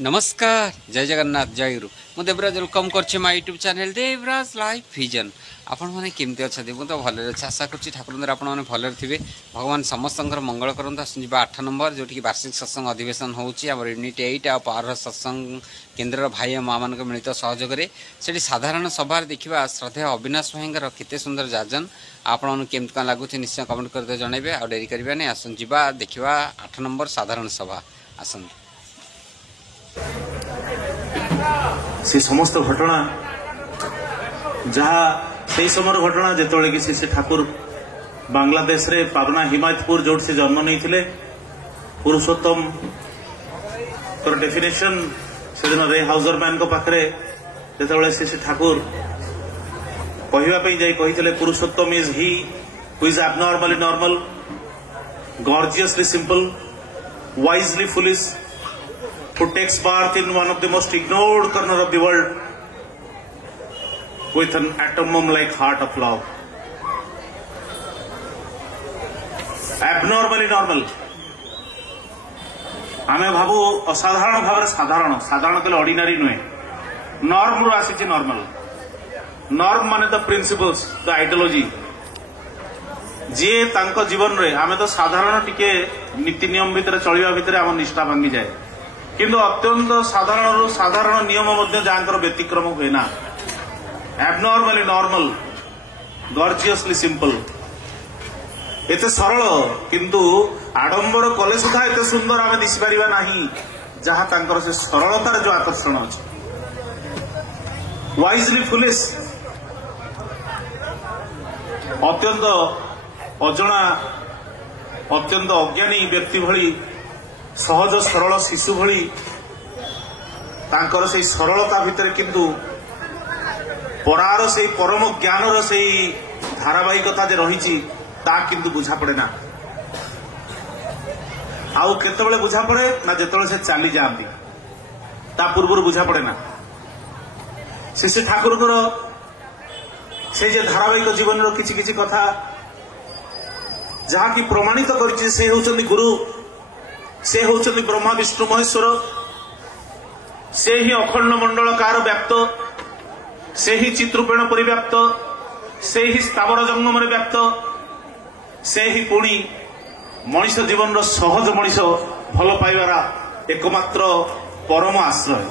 नमस्कार जय जगन्नाथ जय गुरु मु देवराज वेलकम कर my YouTube channel Devraj life vision आपण मैंने केमती अच्छा मुझे तो भले अच्छे आशा कर ठाकुर आप भले थे भगवान समस्त मंगल करता जा 8 नंबर जो कि वार्षिक सत्संग अधिवेशन होम यूनिट 8 आ पावर सत्संग केन्द्र भाई माँ मान मिलित सहयोग से साधारण सभा देखा श्रद्धेय अविनाश भाईर केते सुंदर जाजन आपण केमती कौन लगुच निश्चय कमेंट करते जनइबे आ डेरी करवानी आसन जा देखा 8 नंबर साधारण सभा आसन से समस्त घटना जहाँ से समय घटना जिते कि से ठाकुर बांग्लादेश रे पाबना हिमायतपुर जो से जन्म नहीं पुरुषोत्तम डेफिनेशन से दिन रे हाउजरमैन को पाखरे जिते से ठाकुर कहते Purushottam is he who is abnormally normal gorgeously simple wisely foolish who takes birth in one of the most ignored corner of the world with an atom-like heart of love. Abnormally normal. आमे भाबू असाधारण भाव साधारण साधारण कले ordinary नुहे norm रु आसी normal norm माने द प्रिंसिपल्स द आइडियोलॉजी जे तांको जीवन रे आमे तो साधारण टिके नीति नियम भितर चलिबा भितर हम निष्ठा भांगी जाए किंतु अत्यंत साधारण साधारण नियम जहाँ व्यतिक्रम हुए ना एबनॉर्मली नॉर्मल गॉर्जियसली सिंपल एते सरल किंतु आडंबर कले सुधा एते सुंदर आम दिशी पारिबा नहीं जहाँ तांकर से सरलतार जो आकर्षण अच्छे वाइजली फुलिश अत्यंत अजना अत्यंत अज्ञानी व्यक्ति भली सहज सरल शिशु भली तांकर से सरलता भितर किंतु परार से परम ज्ञानर से धारावाहिकता जे रही किंतु बुझा पड़े ना आउ केतबेले बुझा पड़े ना जेतबेले से चली जाती ता पूर्व बुझा पड़े ना से ठाकुर से जे धारावाहिक जीवन किछि किछि कथा जहाँ की प्रमाणित करछि से होचंदी गुरु से होचंदी ब्रह्मा विष्णु महेश्वर से ही अखंड मंडलकार व्याप्त से ही चित्रूपेण परिव्याप्त से ही स्थावर जंगम व्याप्त से ही पुणी मनीष जीवन सहज मनीष भल पाइबार एकमात्र परम आश्रय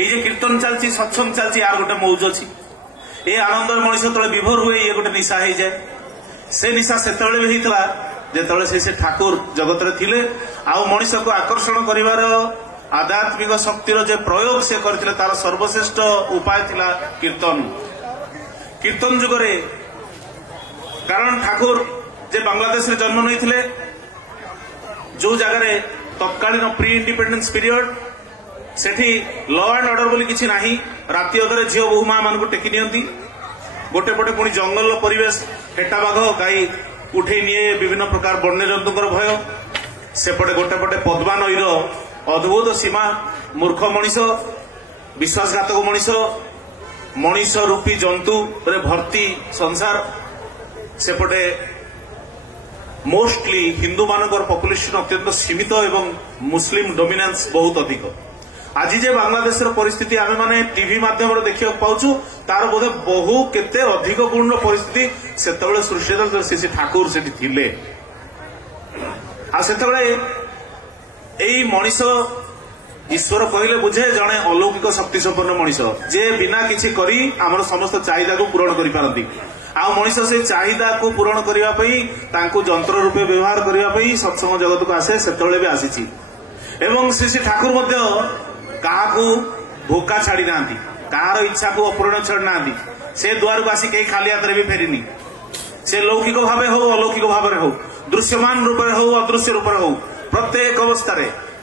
ये कीर्तन चलती सत्संग चलती यार गोटे मौज अच्छी ये आनंद मनीष तले विभोर हुए ये गोटे निशा हो जाए से निशा से भी होता जेतले से ठाकुर जगत रे थिले आउ मनीष को आकर्षण करिवार आध्यात्मिक शक्तिर जे प्रयोग से करथिले तार सर्वश्रेष्ठ उपाय थिला कीर्तन कीर्तन जुगरे कारण ठाकुर जे बांग्लादेश रे जन्म नहीं थिले जो जगह रे तत्कालीन pre independence period Sethi law and order बोली किछि नाही राति अगरे झियो बहु मां मान को टेकी नियंती गोटे पटे पुणी जंगल परिवेश हेटा बाघ गाई उठे निये विभिन्न प्रकार वन्य जंतुकर भय सेपटे गोटे पटे पद्मा नईर अद्भुत सीमा मूर्ख मनीष विश्वासघातक मनीष मनीष रूपी जंतु रे भर्ती संसार सेपटे मोस्टली हिंदू मानकर पॉपुलेशन अत्यंत सीमित एवं मुस्लिम डोमिनेंस बहुत अधिक आज जे बांग्लादेश परिस्थिति आमे माने टीवी माध्यम देखा पाउछु तार बोधे बहु केते अधिक पूर्ण परिस्थिति सेतबेले सृष्टि श्री ठाकुर सेठी थिले आ सेतबेले एई मनीष ईश्वर कहले बुझे जड़े अलौकिक शक्ति संपन्न मनीष जे बिना किछि करी आमर समस्त चाहिदा को पूरण करि पारंती आ मनीष से चाहिदा को पूरण करिवा पई तांको जंत्र रूपे व्यवहार करिवा पई सत्संग जगत को आसे सेतबेले भी आसीछि एवं श्री ठाकुर मध्य काहाकू भोका छाड़ी ना कहार इच्छा को अपूर्ण छाड़ी ना से द्वार को आसी कहीं खाली हाथ भी फेरिनी से लौकिक भाव हो अलौकिक भाव हो दृश्यमान रूप हो अदृश्य रूप हो प्रत्येक अवस्था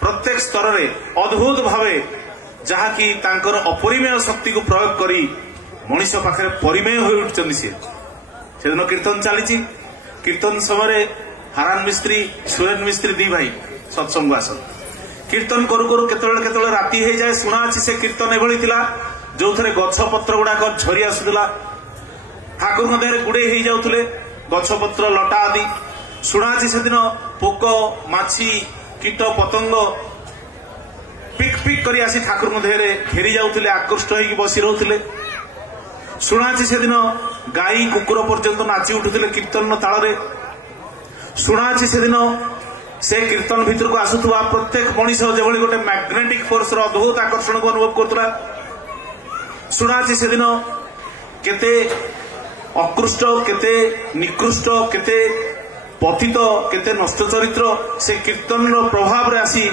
प्रत्येक स्तर में अद्भुत भाव जहाँकि अपरिमेय शक्ति को प्रयोग करी मनीष पाखे परिमेय हो उठुंट सी दिन कीर्तन चली कीर्तन समय हारान मिस्त्री सुरेन मिस्त्री दी भाई सत्संग आस कीर्तन करू करू केतବେଳେ राति हो जाए शुणा अच्छी से कीर्तन एभली थिला जो थे गछ पत्र गुड़ाक झरी आसूला ठाकुर देहरे गुड़े हो जाते गछ पत्र लटा आदि शुणा अच्छी से दिन पोक माछी कीट पतंग କରି ଆସି ଠାକୁରଙ୍କ ଦେହରେ ଘେରି ଯାଉଥିଲେ, ଆକୃଷ୍ଟ ହେଇକି ବସି ରହୁଥିଲେ। ଶୁଣାଛି ସେଦିନ ଗାଈ କୁକୁର ପର୍ଯ୍ୟନ୍ତ ନାଚି ଉଠୁଥିଲେ କୀର୍ତ୍ତନ ତାଳରେ। ଶୁଣାଛି ସେଦିନ ସେ କୀର୍ତ୍ତନ ଭିତରକୁ ଆସୁଥିବା ପ୍ରତ୍ୟେକ ମଣିଷ ଯେଭଳି ଗୋଟେ ମ୍ୟାଗ୍ନେଟିକ ଫୋର୍ସର ଅଦ୍ଭୁତ ଆକର୍ଷଣକୁ ଅନୁଭବ କରୁଥିଲା। ଶୁଣାଛି ସେଦିନ କେତେ ଅକୃଷ୍ଟ, କେତେ ନିକୃଷ୍ଟ, କେତେ ପତିତ, କେତେ ନଷ୍ଟ ଚରିତ୍ର ସେ କୀର୍ତ୍ତନର ପ୍ରଭାବରେ ଆସି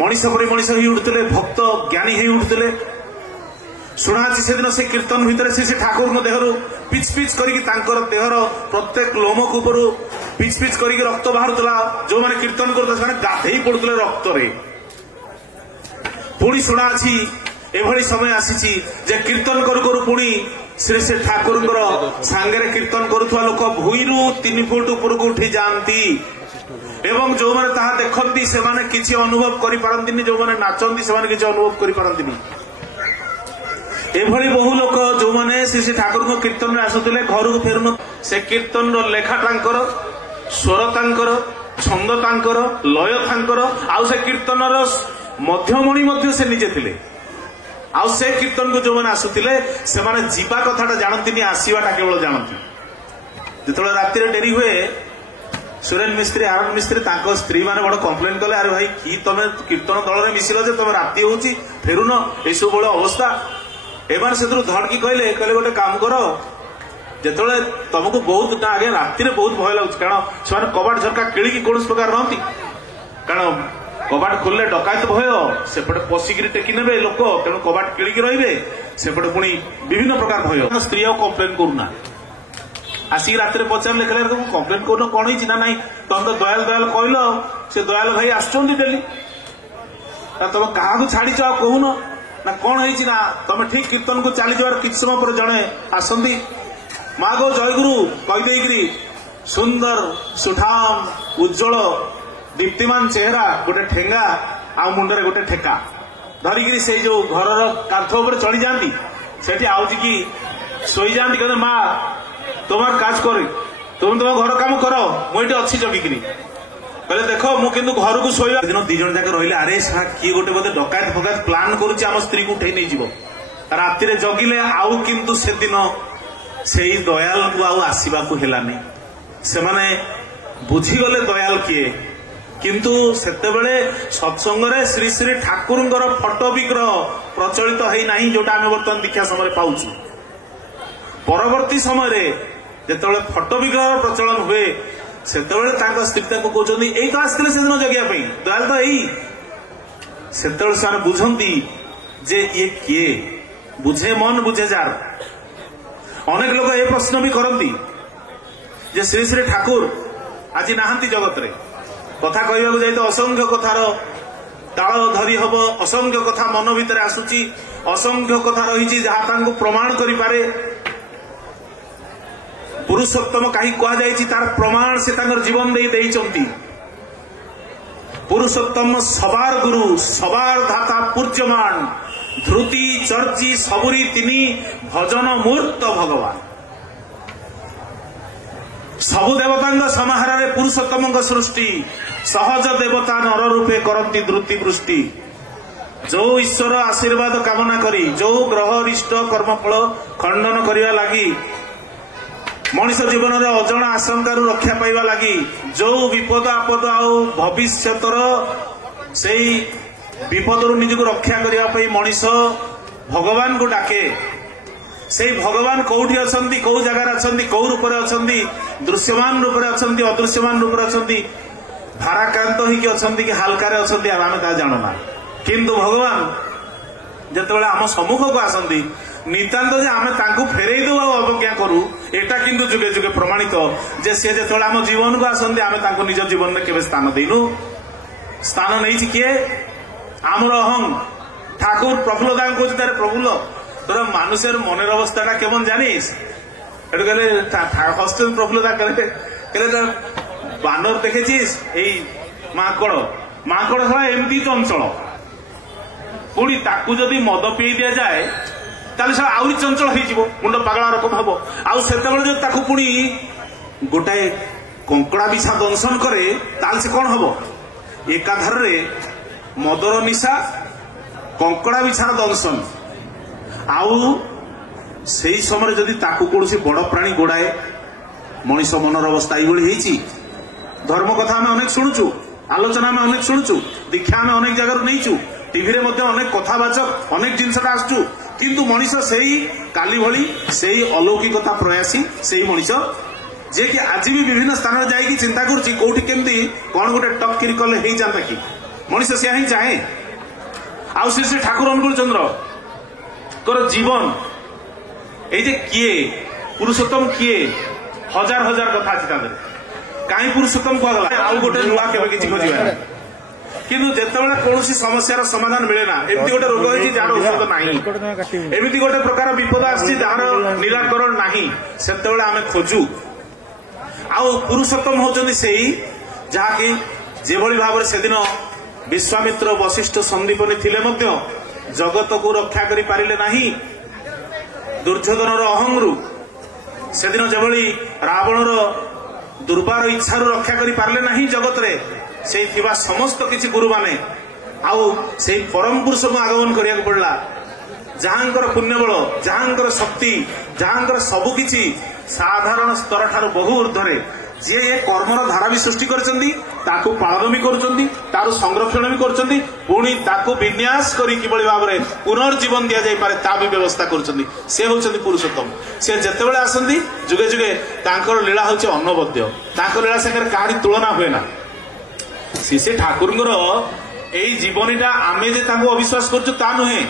ମଣିଷ ପରି ମଣିଷ ହେଇ ଉଠୁଥିଲେ, ଭକ୍ତ ଜ୍ଞାନୀ ହେଇ ଉଠୁଥିଲେ। ଶୁଣାଛି ସେଦିନ ସେ କୀର୍ତ୍ତନ ଭିତରେ ସେ ଠାକୁରଙ୍କ ଦେହରୁ ପିଚ୍ ପିଚ୍ କରିକି ତାଙ୍କର ଦେହର ପ୍ରତ୍ୟେକ ଲୋମକୂପରୁ ପିଚ୍ ପିଚ୍ କରିକି ରକ୍ତ ବାହାରୁଥିଲା। ଯୋଉମାନେ କୀର୍ତ୍ତନ କରୁଥିଲେ ସେମାନେ ଗାଧେଇ ପଡୁଥିଲେ ରକ୍ତରେ। ପୁଣି ଶୁଣାଛି ଏଭଳି ସମୟ ଆସିଛି ଯେ କୀର୍ତ୍ତନ କରୁ କରୁ ପୁଣି ଶ୍ରୀ ଶ୍ରୀ ଠାକୁରଙ୍କର ସାଙ୍ଗରେ କୀର୍ତ୍ତନ କରୁଥିବା ଲୋକ ଭୂଇଁରୁ 3 ଫୁଟ ଉପରକୁ ଉଠି ଯାଆନ୍ତି ଏବଂ ଯୋଉମାନେ ତାହା ଦେଖନ୍ତି ସେମାନେ କିଛି ଅନୁଭବ କରିପାରନ୍ତିନି, ଯୋଉମାନେ ନାଚନ୍ତି ସେମାନେ କିଛି ଅନୁଭବ କରିପାରନ୍ତିନି। ଏଭଳି ବହୁ ଲୋକ ଯୋଉମାନେ ଶ୍ରୀ ଶ୍ରୀ ଠାକୁରଙ୍କ କୀର୍ତ୍ତନରେ ଆସୁଥିଲେ ଘରକୁ ଫେରୁନ। ସେ କୀର୍ତ୍ତନର ଲେଖା ତାଙ୍କର, ସ୍ୱର ତାଙ୍କର, ଛନ୍ଦ ତାଙ୍କର, ଲୟ ତାଙ୍କର, ଆଉ ସେ କୀର୍ତ୍ତନର ମଧ୍ୟମଣି ମଧ୍ୟ ସେ ନିଜେ ଥିଲେ। ଆଉ ସେ କୀର୍ତ୍ତନକୁ ଯୋଉମାନେ ଆସୁଥିଲେ ସେମାନେ ଯିବା କଥାଟା ଜାଣନ୍ତିନି, ଆସିବାଟା କେବଳ ଜାଣନ୍ତି। ଯେତେବେଳେ ରାତିରେ ଡେରି ହୁଏ, ସୁରେନ ମିସ୍ତ୍ରୀ, ଆରନ ମିସ୍ତ୍ରୀ ତାଙ୍କ ସ୍ତ୍ରୀ ମାନେ ବଡ କମ୍ପ୍ଲେନ କଲେ, ଆରେ ଭାଇ କି ତମେ କୀର୍ତ୍ତନ ଦଳରେ ମିଶିଲ ଯେ ତମେ ରାତି ହଉଛି ଫେରୁନ, ଏସବୁ ଭଳି ଅବସ୍ଥା। ଏମାନେ ସେଥିରୁ ଧଡକି କହିଲେ ଗୋଟେ କାମ କର, ଯେତେବେଳେ ତମକୁ ବହୁତ ଆଗେ ରାତିରେ ବହୁତ ଭୟ ଲାଗୁଛି, କାରଣ ସେମାନେ କବାଟ ଝରକା କିଳିକି କୌଣସି ପ୍ରକାର ରହନ୍ତି, କାରଣ କବାଟ ଖୋଲିଲେ ଡକାୟତ ଭୟ, ସେପଟେ ପଶିକିରି ଟେକି ନେବେ ଲୋକ, ତେଣୁ କବାଟ କିଳିକି ରହିବେ, ସେପଟେ ପୁଣି ବିଭିନ୍ନ ପ୍ରକାର ଭୟ। ସ୍ତ୍ରୀ ଆଉ କମ୍ପ୍ଲେନ କରୁନା, ଆସିକି ରାତିରେ ପଚାରିଲେ କମ୍ପ୍ଲେନ କରୁନ କଣ ହେଇଛି? ନା ନାଇଁ ତମେ ତ ଦୟାଲ ଦୟାଲ କହିଲ, ସେ ଦୟାଲ ଭାଇ ଆସୁଛନ୍ତି ଡେଲି, ତମେ କାହାକୁ ଛାଡିଛ ଆଉ କହୁନ? ନା କଣ ହେଇଛି? ନା ତମେ ଠିକ କୀର୍ତ୍ତନକୁ ଚାଲିଯିବାର କିଛି ସମୟ ପରେ ଜଣେ ଆସନ୍ତି, ମା ଗୋ ଜୟଗୁରୁ କହିଦେଇକିରି ସୁନ୍ଦର ସୁଠାମ ଉଜ୍ଜଳ ଦୀପ୍ତିମାନ ଚେହେରା, ଗୋଟେ ଠେଙ୍ଗା ଆଉ ମୁଣ୍ଡରେ ଗୋଟେ ଠେକା ଧରିକିରି ସେଇ ଯୋଉ ଘରର କାନ୍ଥ ଉପରେ ଚଢି ଯାଆନ୍ତି, ସେଠି ଆଉଜିକି ଶୋଇଯାଆନ୍ତି। କହିଲେ ମା তোমার কাজ করে, তুমি তোমার ঘর কাম কর, মু এটি অছি জগিকিরি। କହିଲେ ଦେଖ ମୁଁ କିନ୍ତୁ ଘରକୁ ଶୋଇବା ଦିନ 2 ଜଣ ଯାକ ରହିଲେ, ଆରେ ସାହା କିଏ ଗୋଟେ ବୋଧେ ଡକାୟତ ଫକାୟତ ପ୍ଲାନ୍ କରୁଛି ଆମ ସ୍ତ୍ରୀକୁ ଉଠେଇ ନେଇଯିବ। ରାତିରେ ଜଗିଲେ, ଆଉ କିନ୍ତୁ ସେଦିନ ସେଇ ଦୟାଲକୁ ଆଉ ଆସିବାକୁ ହେଲାନି। ସେମାନେ ବୁଝିଗଲେ ଦୟାଲ କିଏ, କିନ୍ତୁ ସେତେବେଳେ ସତ୍ସଙ୍ଗରେ ଶ୍ରୀ ଶ୍ରୀ ଠାକୁରଙ୍କର ଫଟୋ ବିଗ୍ରହ ପ୍ରଚଳିତ ହେଇନାହିଁ, ଯୋଉଟା ଆମେ ବର୍ତ୍ତମାନ ଦୀକ୍ଷା ସମୟରେ ପାଉଛୁ। ପରବର୍ତ୍ତୀ ସମୟରେ ଯେତେବେଳେ ଫଟୋ ବିଗ୍ରହର ପ୍ରଚଳନ ହୁଏ, ସେତେବେଳେ ତାଙ୍କ ସ୍ତ୍ରୀ ତାଙ୍କୁ କହୁଛନ୍ତି ଏଇ ତ ଆସିଥିଲେ ସେଦିନ ଜଗିବା ପାଇଁ, ଦୟାଲ ତ ଏଇ। ସେତେବେଳେ ସେମାନେ ବୁଝନ୍ତି ଯେ ଇଏ କିଏ, ବୁଝେ ମନ ବୁଝେ ଯାର। ଅନେକ ଲୋକ ଏ ପ୍ରଶ୍ନ ବି କରନ୍ତି ଯେ ଶ୍ରୀ ଶ୍ରୀ ଠାକୁର ଆଜି ନାହାନ୍ତି ଜଗତରେ, କଥା କହିବାକୁ ଯାଇ ତ ଅସଂଖ୍ୟ କଥାର ତାଳ ଧରି ହବ, ଅସଂଖ୍ୟ କଥା ମନ ଭିତରେ ଆସୁଛି, ଅସଂଖ୍ୟ କଥା ରହିଛି ଯାହା ତାଙ୍କୁ ପ୍ରମାଣ କରିପାରେ। ପୁରୁଷୋତ୍ତମ କାହିଁ କୁହାଯାଇଛି ତାର ପ୍ରମାଣ ସେ ତାଙ୍କର ଜୀବନ ଦେଇଛନ୍ତି। ପୁରୁଷୋତ୍ତମ ସବାର ଗୁରୁ, ସବାର ଧାତା ପୂର୍ଯ୍ୟମାନ, ଧୃତି ଚର୍ଚ୍ଚି ସବୁରି ତିନି, ଭଜନ ମୂର୍ତ୍ତ ଭଗବାନ। ସବୁ ଦେବତାଙ୍କ ସମାହାରରେ ପୁରୁଷୋତ୍ତମଙ୍କ ସୃଷ୍ଟି, ସହଜ ଦେବତା ନର ରୂପେ କରନ୍ତି ଧୃତି ବୃଷ୍ଟି। ଯୋଉ ଈଶ୍ୱର ଆଶୀର୍ବାଦ କାମନା କରି, ଯୋଉ ଗ୍ରହ ରିଷ୍ଟ କର୍ମଫଳ ଖଣ୍ଡନ କରିବା ଲାଗି, ମଣିଷ ଜୀବନର ଅଜଣା ଆଶଙ୍କାରୁ ରକ୍ଷା ପାଇବା ଲାଗି, ଯୋଉ ବିପଦ ଆପଦ ଆଉ ଭବିଷ୍ୟତର ସେଇ ବିପଦରୁ ନିଜକୁ ରକ୍ଷା କରିବା ପାଇଁ ମଣିଷ ଭଗବାନଙ୍କୁ ଡାକେ। ସେଇ ଭଗବାନ କୋଉଠି ଅଛନ୍ତି, କୋଉ ଜାଗାରେ ଅଛନ୍ତି, କୋଉ ରୂପରେ ଅଛନ୍ତି, ଦୃଶ୍ୟମାନ ରୂପରେ ଅଛନ୍ତି, ଅଦୃଶ୍ୟମାନ ରୂପରେ ଅଛନ୍ତି, ଭାରାକ୍ରାନ୍ତ ହେଇକି ଅଛନ୍ତି କି ହାଲକାରେ ଅଛନ୍ତି, ଆମେ ତାହା ଜାଣୁନା। କିନ୍ତୁ ଭଗବାନ ଯେତେବେଳେ ଆମ ସମ୍ମୁଖକୁ ଆସନ୍ତି, ନିତାନ୍ତ ଯେ ଆମେ ତାଙ୍କୁ ଫେରେଇ ଦେଉ ଆଉ ଅବଜ୍ଞା କରୁ, ଏଟା କିନ୍ତୁ ଯୁଗେ ଯୁଗେ ପ୍ରମାଣିତ ଯେ ସେ ଯେତେବେଳେ ଆମ ଜୀବନକୁ ଆସନ୍ତି, ଆମେ ତାଙ୍କୁ ନିଜ ଜୀବନରେ କେବେ ସ୍ଥାନ ଦେଇନୁ। ସ୍ଥାନ ନେଇଛି କିଏ? ଆମର ଅହଂ। ଠାକୁର ପ୍ରଫୁଲ୍ଲ ତାଙ୍କୁ କହୁଛି, ତାରେ ପ୍ରଫୁଲ୍ଲ তোর মানুষের মনের অবস্থাটা কেমন জানিস? একটু গেলে হস্টেল প্রফুল্ল দা গেলে বানর দেখেছিস? এই মাকড়, মাকড় ছাড়া এমনি চঞ্চল, পুଣି ତାକୁ ଯଦି ମଦ ପିଇ ଦିଆଯାଏ ତାହେଲେ ସେ ଆହୁରି ଚଞ୍ଚଳ ହେଇଯିବ, ମୁଣ୍ଡ ପାଗଳା ରକମ ହବ। ଆଉ ସେତେବେଳେ ଯଦି ତାକୁ ପୁଣି ଗୋଟାଏ କଙ୍କଡା ବିଛା ଦଂଶନ କରେ, ତାହେଲେ ସେ କଣ ହବ? ଏକାଧାରରେ ମଦର ନିଶା कंकड़ा बिछाण दंशन आउ से समय जदि ताकू कौन बड़ प्राणी गोड़ाए मनीष मनर अवस्था ये धर्म कथा आम अनेक शुणुचु आलोचना आम अनेक शुणुचु दीक्षा आम अनेक जगह नहीं टीवी रे मध्य अनेक कथावाचक अनेक जिनसटा आसुचु किंतु मनीष से काली भली से अलौकिकता प्रयासी से मनीष जे कि आज भी विभिन्न स्थान जाइए चिंता करुच्ची कौटी केमती कौन गोटे टक्किरी कले हो जाता कि मनीष से ही चाहे आउ से ठाकुर अनुकूल चंद्र तोर जीवन ये किए पुरुषोत्तम किए हजार हजार कथा अच्छी कहीं पुरुषोत्तम कहला आउ गोटे नुआ केवे किसी खोजा किंतु जेतेबेले कौन समस्यार समाधान मिले ना एमती गोटे रोग होती जार औषध ना एमती गोटे प्रकार विपद आसी जार निराकरण ना सेतेबेले आमे खोजु आउ पुरुषोत्तम होचंदी सेही जहाँकि जेभली भाव से दिन विश्वामित्र वशिष्ठ संदीपनी थिले मध्य जगत को रक्षा करि पारिले नाही दुर्योधनर अहंगरु से दिन जेभली रावणर दुर्बार इच्छार रक्षा करि पारले नाही जगत रे से थिबा समस्त किछि गुरु माने आउ से परम पुरुष को आगमन करिया पड़ला जहाँकर पुण्य बल जहाँकर शक्ति जहाँकर सबु किछि साधारण स्तर ठार बहु ऊर्ध्वरे जी ये कर्मर धारा भी सृष्टि करछंती ताकू पालन भी करुछंती तार संरक्षण भी करछंती पुणी ताकू विन्यास करी किबळी भाबरे पुनर्जीवन दिया जाय पारे ता भी व्यवस्था करछंती से होछंती पुरुषोत्तम से जेतेबेले आसंती जुगे जुगे तांकर लीला होछि अनवद्य तांकर लीला संगे काहारी तुलना हुए ना से ठाकुरଙ୍କର एई जीवनीटा आमे जे तांको अविश्वास करछु ता नुहे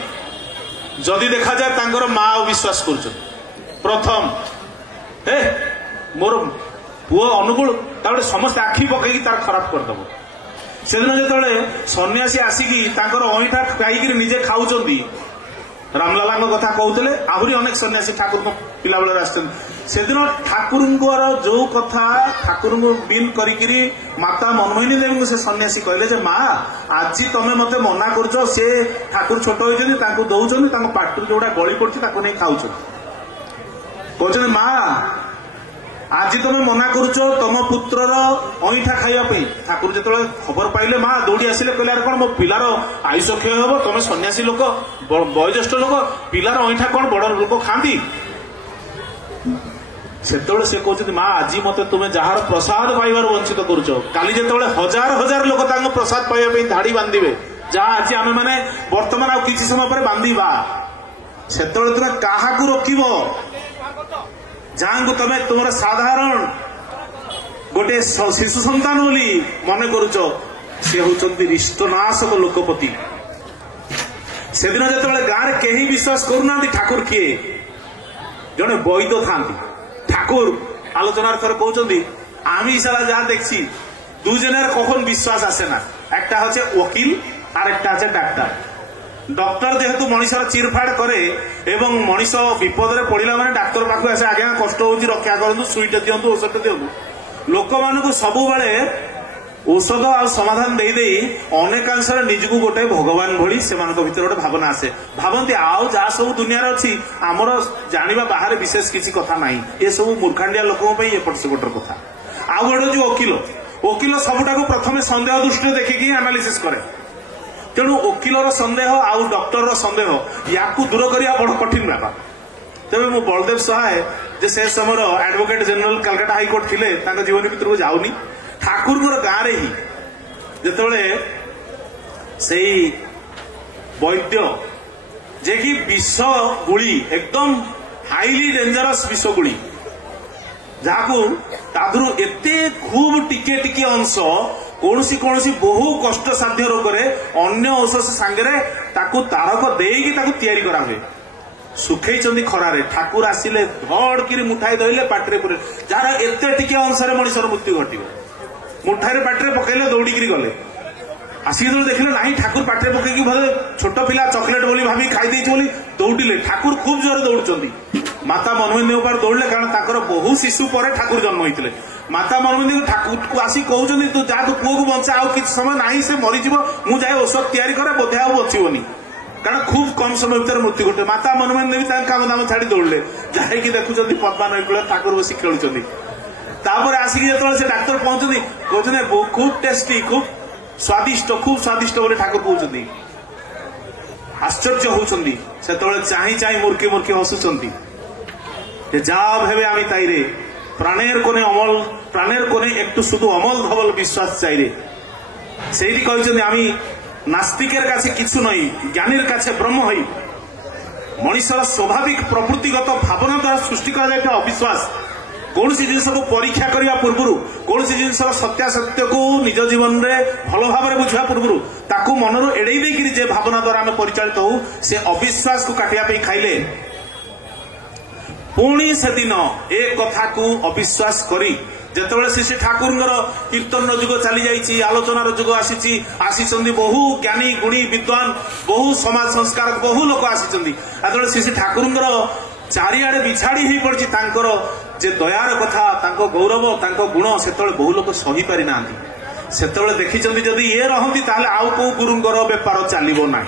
जदि देखा जाए तांकर माँ अविश्वास करछु प्रथम हे मोर पुओ अनुकूल ताबे समस्त आखि पकई तार खराब करदब से दिन जो सन्यासी आसिकी तांकर अईठा खाई निजे खाऊचंदी रामलाला कथा कहते आहरी अनेक सन्यासी ठाकुर पिला बेले से दिन ठाकुर जो कथा ठाकुर बिल करी माता मनमोहिनी देवी से सन्यासी कहले माँ आज तमें मत मना कर सी ठाकुर छोट होती दौरान पाटू जोड़ा गली पड़ी नहीं खाऊ कहते माँ आज तुम मना करुच तुम पुत्रर अईठा खाइबा ठाकुर जो खबर पाइले माँ दौड़ी आसिले कहले कौन मो पिलार आयुष क्षय हम तुम सन्यासी लोक वयोज्येष्ठ लोक पिलार अईठा कौन बड़ लोक खाती से कहते माँ आज मत तुम जार प्रसाद पाइबार वंचित करुच काली जो हजार हजार लोक प्रसाद पाइबा धाड़ी बांधे जहाँ आज आम मैंने बर्तमान आ किसी समय पर बांधा से तुम क्या रोकब जहाँ को तमें तुम साधारण गोटे शिशु संतान बोली मन करुच सी होती रिष्टनाशक लोकपति से दिन जो गाँव कहीं विश्वास करूना ठाकुर किए जड़े वैद था ठाकुर आलोचनार थर कहते आमी सारा जहाँ देखी दुजনের कखन विश्वास आसे ना एक हे वकिल और एक हे डाक्तार डॉक्टर जेहेतु मनीषर चिरफाड़ करे एवं मनीष विपद में पड़ा मैंने डाक्तर पाख आसे आज्ञा कष्ट हो रक्षा करूँ सुईटे दिंतु औषध दिंतु लोक मान सब औषध आ समाधान दे दे अनेकांश निजक गोटे भगवान भली से भीतर गोटे भावना आसे भावती आउ जहाँ सब दुनिया अच्छी आमर जाना बाहर विशेष किसी कथा ना ये सब मूर्खांडिया लोक एपट सेपटर कथा आउ गोटे जो वकिल वकिल सबुटा प्रथम सन्देह दृष्टि देखिकी एनालिसिस करे तेणु वकिलर सन्देह आउ डॉक्टर सन्देह या दूर करने बड़ कठिन बाबा तेज मु बलदेव सहाय जे से समय एडवोकेट जनरल कलकाता हाइकोर्ट थिले जीवन भितर को जाऊनी ठाकुर गाँव रे ही जिते से वैद्य जे कि विष गुड़ी एकदम हाईली डेंजरस विष गुड़ी जहाँ तादू एते खूब टिके टिके अंश कौनसी कौनसी बहु कष्ट साध्य रोग अन्य औषध सांगे ताकू तारक देकी तैयारी करा हुए सुखई खरारे ठाकुर आसिले धड़ कि मुठाई धरले पाटे पूरे जार एते टिके अंशरे मनीषर मृत्यु घटे मुठाई पाटे पकड़े दौड़ी गले आसिक जो देखिले ना ठाकुर पाटे पकईकी भले छोट पिला चॉकलेट बोली भाभी खाई दौड़िले ठाकुर खूब जोर दौड़ुंट माता मनमोहिनी उपर दौड़े कारण बहु शिशु पर ठाकुर जन्म होते माता मनमोहिनी ठाकुर को आसिक कहते तू जा तू पुओ को बचा आउ कि समय ना से मरीज मुझे औषध तैयारी करे बोधे आ बचबनी कारण खूब कम समय भर मृत्यु घटे माता मनमोहिनी भी काम दाम छाड़ी दौड़े जाकि देखुं पद्मा नई कूल ठाकुर बस खेलुं आसिक जो से डाक्तर पहुंचती कहते खूब टेस्टी खूब स्वादिष्ट बोले ठाकुर कहते आश्चर्य होउछंदी सेतबेले चाहि चाहि मुर्की मुर्की हसुछंदी जे जा भेबे आमी ताइरे प्राणेर कोने एकटू शुधु अमल धवल विश्वास चाहिए সেইটি कहते आमी नास्तिकेर काছে কিছু নই জ্ঞানীর কাছে ব্রহ্ম হই मनुष्यर स्वाभाविक प्रकृतिगत भावना द्वारा सृष्टि करा अविश्वास कौन सी जिन को परीक्षा करने पूर्व कौन सी जिन सत्यासत्य को निज जीवन में भल भाव बुझा पूर्व ताकू मनरू एड़े देकर जे भावना द्वारा आम परिचालित हो से अविश्वास को काटिया खाइले पुणी से दिन ए कथा को अविश्वास करी जेतेबेले श्री ठाकुर कीर्तन जुग चली जाइए आलोचनार जुग आसी बहु ज्ञानी गुणी विद्वान बहु समाज संस्कार बहु लोक आसी श्री ठाकुर चारिआडे बिछाड़ी हो पड़ी जे दयार कथा गौरव गुण से बहु लोक सही पारि ना से देखी जदि ये रहती आउ को गुरुंर बेपार चलो ना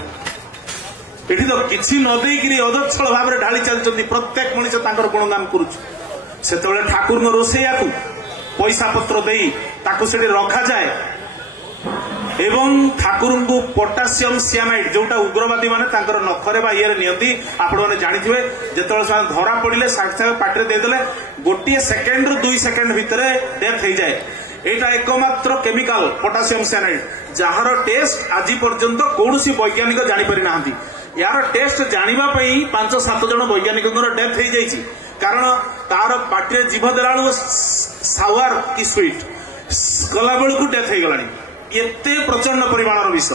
ये तो किसी नदेक अदक्षल भाव में ढाली चलती प्रत्येक मनीष गुणगान करुचे ठाकुर रोसैया को पैसा पत्र दे रखा जाए एवं ठाकुर को पोटासियम सियानाइड जोटा उग्रवादी माने नखरे ये नियंती आपण मैंने जानिथिबे जेतेबेले धरा पड़े सागे सागे पाटे देदेले गोटे सेकेंड रु 2 सेकेंड भितर डेथ हो जाए एटा एकमात्र chemical potassium cyanide jar test आज पर्यंत कौन वैज्ञानिक जानीपारी ना यार टेस्ट जानिबा पई 5-7 जन वैज्ञानिक डेथ हो जाइए कारण तार पाटे जीभ देला सावर कि स्वीट गला बेलू डेथ हो गलानी एते प्रचंड परिमाणर विष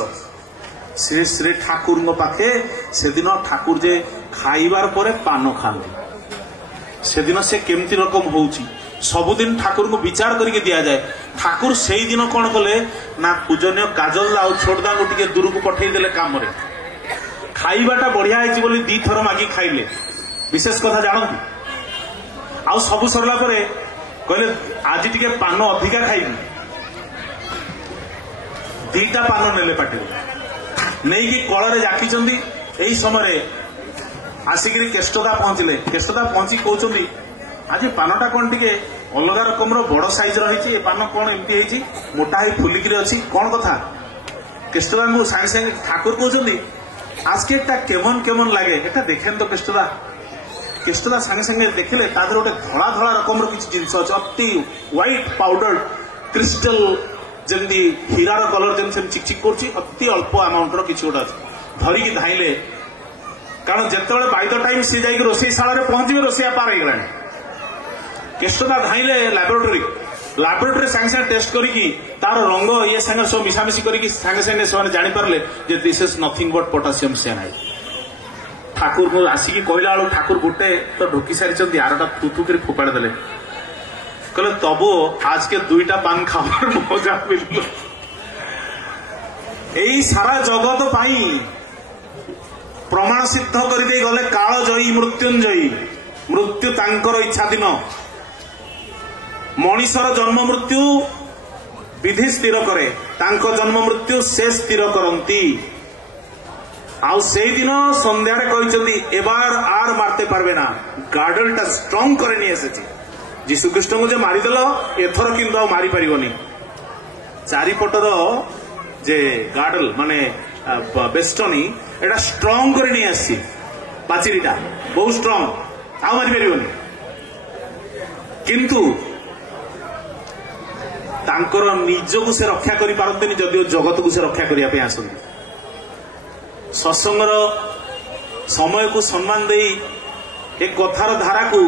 श्री श्री ठाकुर पाखे से दिन ठाकुर जे खाइबार परे पान खाती से दिन से केमती रकम होउची सबुदिन ठाकुर को विचार करके दिया जाए ठाकुर से दिन कौन कले ना पूजनीय काजल आ छोटदा को टिके दूर को पठेई देले काम रे खाइबाटा बढ़िया है बोली 2 थर मागी खाइले विशेष कथा जानती आउ सबु सरला परे कहले आज टिके पान अधिका खाइबी 2टा पान नेले पाटे नहीं कि कଳରେ जाकिचंदी एई समय आसिकरी केष्टदा पहुंची कहउचंदी आज पानटा कोन टिके अलग रकम बड़ साइज रही ए पान कोन एमती हेची मोटा ही फुलिकी अच्छी कौन कथा केष्टदा को सागे सागे ठाकुर कहउचंदी आज के केमन केमन लगे एटा देखें तो केष्टदा सागे सागे देखले तादर गोटे धड़ा धड़ा रकम किसी जिनस अच्छे अति व्हाइट पाउडर क्रिस्टल जमी हीरार कलर जमी चिकचिक करती अल्प अमाउंटर किसी गोटे अच्छे धरिकी धाइले कारण जिते बाय द टाइम सी जाइए रोषेईशाला पहुंचे रोषेया पार हो गलानी केष्टदा धाइले लैबोरेटरी सागे सागे टेस्ट करी तार रंग ये सागे सब मिशामिशी करके सागे सागे से जानीपारे जे this is nothing but potassium cyanide Thakur को आसिकी कहला बेलू ठाकुर गोटे तो ढोकी सारी आरटा थुथुक फोपाड़ी देले कहले तबो आज के 2टा पान खावार मजा मिल यही सारा जगत पाई प्रमाण सिद्ध करदे गले काल जयी मृत्युंजयी मृत्यु तांकर इच्छा दिन मनीषर जन्म मृत्यु विधि स्थिर करे तांको जन्म मृत्यु से स्थिर करती आउ से दिन संध्यारे कहते एबार आर मारते पारबे ना गार्डलटा स्ट्रंग करे नहीं एसेछि जीशु कृष्ण को जो मारिदेल एथर किंतु मारी पारिबनी चारिपटर जे गार्डल माने बेस्टनी एटा स्ट्रंग करे नहीं आसी पाचिरीटा बहुत स्ट्रंग आउ मारी पारिबनी किंतु तांकर निजको से रक्षा करि पारंतनी जदिओ जगत को से रक्षा करिया पे आसंती सत्संगर समय को सम्मान दे एक कथार धारा को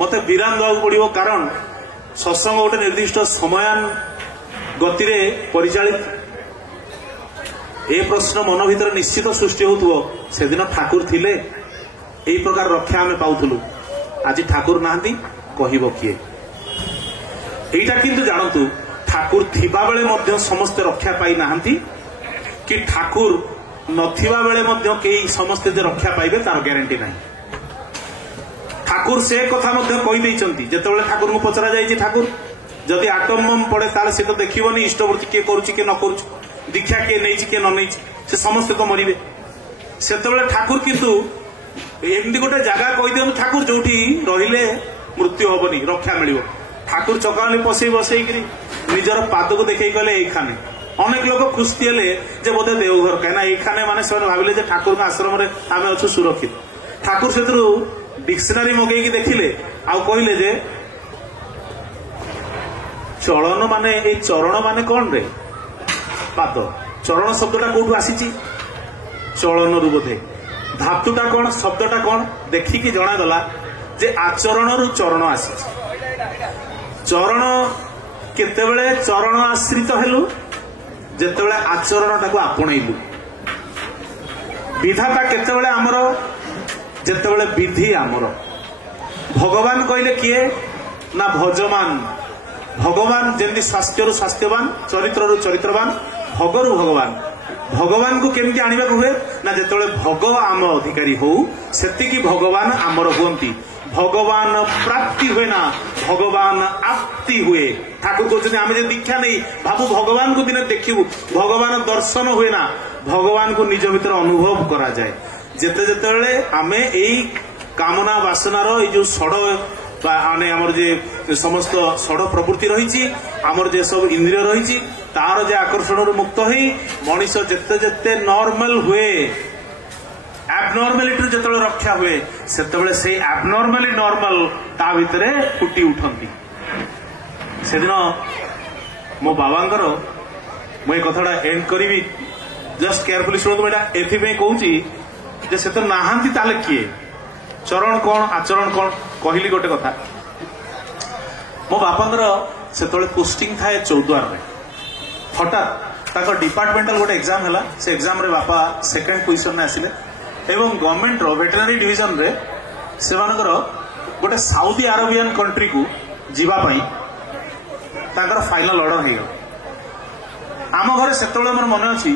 मते विराम देवाक पड़ो कारण सत्संग गोटे निर्दिष्ट समयान गति परिचालित ए प्रश्न मन भीतर निश्चित सृष्टि होथुओ से दिन ठाकुर थिले एई प्रकार रक्षा आमे पाउथुलु आज ठाकुर नाहंती कहिबो किए एटा किंतु जानतु ठाकुर थिबा बेले मध्य समस्त रक्षा पाई नाहंती कि ठाकुर नथिबा बेले मध्य केई समस्त जे रक्षा पाइबे तार ग्यारंटी नाही ठाकुर से कथा कही जितेबाला ठाकुर को पचरा जाइए ठाकुर जदि आटम बम पड़े ताले से तो देखनी इष्टवृत्ति किए करुच्ची किए न कर दीक्षा किए नहीं किए न नहीं से समस्त तो मरवे से ठाकुर किंतु एमती गोटे जगह कही दिखाँ ठाकुर जो रहिले मृत्यु हेनी रक्षा मिल ठाकुर चकानी पसई बसई निजर पाद को देखे कहले यही खाने অনেক লোক খুশি হলে যে বোধে দেওঘর কাইনা এইখানে মানে সে ভাবিলে যে ঠাকুর আশ্রমে আমি অছু সুরক্ষিত। ঠাকুর সেতু ডিকশনারি মগেইকি দেখিলে আউ কহিলে যে চলন মানে এই চরণ মানে কଣ রে পাদ চরণ শব্দটা কোଉଠୁ আসিছি চলনରୁ ବୋଧେ ଧାତୁଟା କଣ ଶବ୍ଦଟା କଣ ଦେଖିକି ଜଣାଗଲା ଯେ ଆଚରଣରୁ ଚରଣ ଆସିଛି। ଚରଣ କେତେବେଳେ ଚରଣ ଆଶ୍ରିତ ହେଲୁ ଯେତେବେଳେ ଆଚରଣଟାକୁ ଆପଣେଇଲୁ। ବିଧାତା କେତେବେଳେ ଆମର ଯେତେବେଳେ ବିଧି ଆମର। ଭଗବାନ କହିଲେ କିଏ ନା ଭଜମାନ। ଭଗବାନ ଯେମିତି ସ୍ୱାସ୍ଥ୍ୟରୁ ସ୍ୱାସ୍ଥ୍ୟବାନ ଚରିତ୍ରରୁ ଚରିତ୍ରବାନ ଭଗରୁ ଭଗବାନ। ଭଗବାନଙ୍କୁ କେମିତି ଆଣିବାକୁ ହୁଏ ନା ଯେତେବେଳେ ଭଗ ଆମ ଅଧିକାରୀ ହଉ ସେତିକି ଭଗବାନ ଆମର ହୁଅନ୍ତି। ଭଗବାନ ପ୍ରାପ୍ତି ହୁଏ ନା ଭଗବାନ ଆପ୍ତି ହୁଏ। ଠାକୁର କହୁଛନ୍ତି ଆମେ ଯେ ଦୀକ୍ଷା ନେଇ ଭାବୁ ଭଗବାନଙ୍କୁ ଦିନେ ଦେଖିବୁ ଭଗବାନ ଦର୍ଶନ ହୁଏ ନା ଭଗବାନଙ୍କୁ ନିଜ ଭିତରେ ଅନୁଭବ କରାଯାଏ। ଯେତେବେଳେ ଆମେ ଏଇ କାମନା ବାସନାର ଏଇ ଯୋଉ ଷଡ଼ ମାନେ ଆମର ଯେ ସମସ୍ତ ଷଡ଼ ପ୍ରବୃତ୍ତି ରହିଛି ଆମର ଯେ ସବୁ ଇନ୍ଦ୍ରିୟ ରହିଛି ତାର ଯେ ଆକର୍ଷଣରୁ ମୁକ୍ତ ହେଇ ମଣିଷ ଯେତେ ଯେତେ ନର୍ମାଲ ହୁଏ ଆବନର୍ମାଲିଟିରୁ ଯେତେବେଳେ ରକ୍ଷା ହୁଏ ସେତେବେଳେ ସେଇ ଆବନର୍ମାଲି ନର୍ମାଲ ତା ଭିତରେ ଫୁଟି ଉଠନ୍ତି। ସେଦିନ ମୋ ବାବାଙ୍କର ମୁଁ ଏ କଥାଟା ଏଣ୍ଡ କରିବି ଜଷ୍ଟ କେୟାରଫୁଲି ଶୁଣନ୍ତୁ। ଏଇଟା ଏଥିପାଇଁ କହୁଛି ଯେ ସେ ତ ନାହାନ୍ତି ତାହେଲେ କିଏ ଚରଣ କଣ ଆଚରଣ କଣ କହିଲି ଗୋଟେ କଥା। ମୋ ବାପାଙ୍କର ସେତେବେଳେ ପୋଷ୍ଟିଂ ଥାଏ ଚୌଦ୍ୱାରରେ। ହଠାତ୍ ତାଙ୍କ ଡିପାର୍ଟମେଣ୍ଟାଲ ଗୋଟେ ଏକ୍ଜାମ ହେଲା। ସେ ଏକ୍ଜାମରେ ବାପା ସେକେଣ୍ଡ ପୋଜିସନରେ ଆସିଲେ ଏବଂ ଗଭର୍ଣ୍ଣମେଣ୍ଟର ଭେଟେନାରୀ ଡିଭିଜନରେ ସେମାନଙ୍କର ଗୋଟେ ସାଉଦି ଆରବିଆନ କଣ୍ଟ୍ରିକୁ ଯିବା ପାଇଁ ତାଙ୍କର ଫାଇନାଲ ଅର୍ଡର ହେଇଗଲା। ଆମ ଘରେ ସେତେବେଳେ ମୋର ମନେ ଅଛି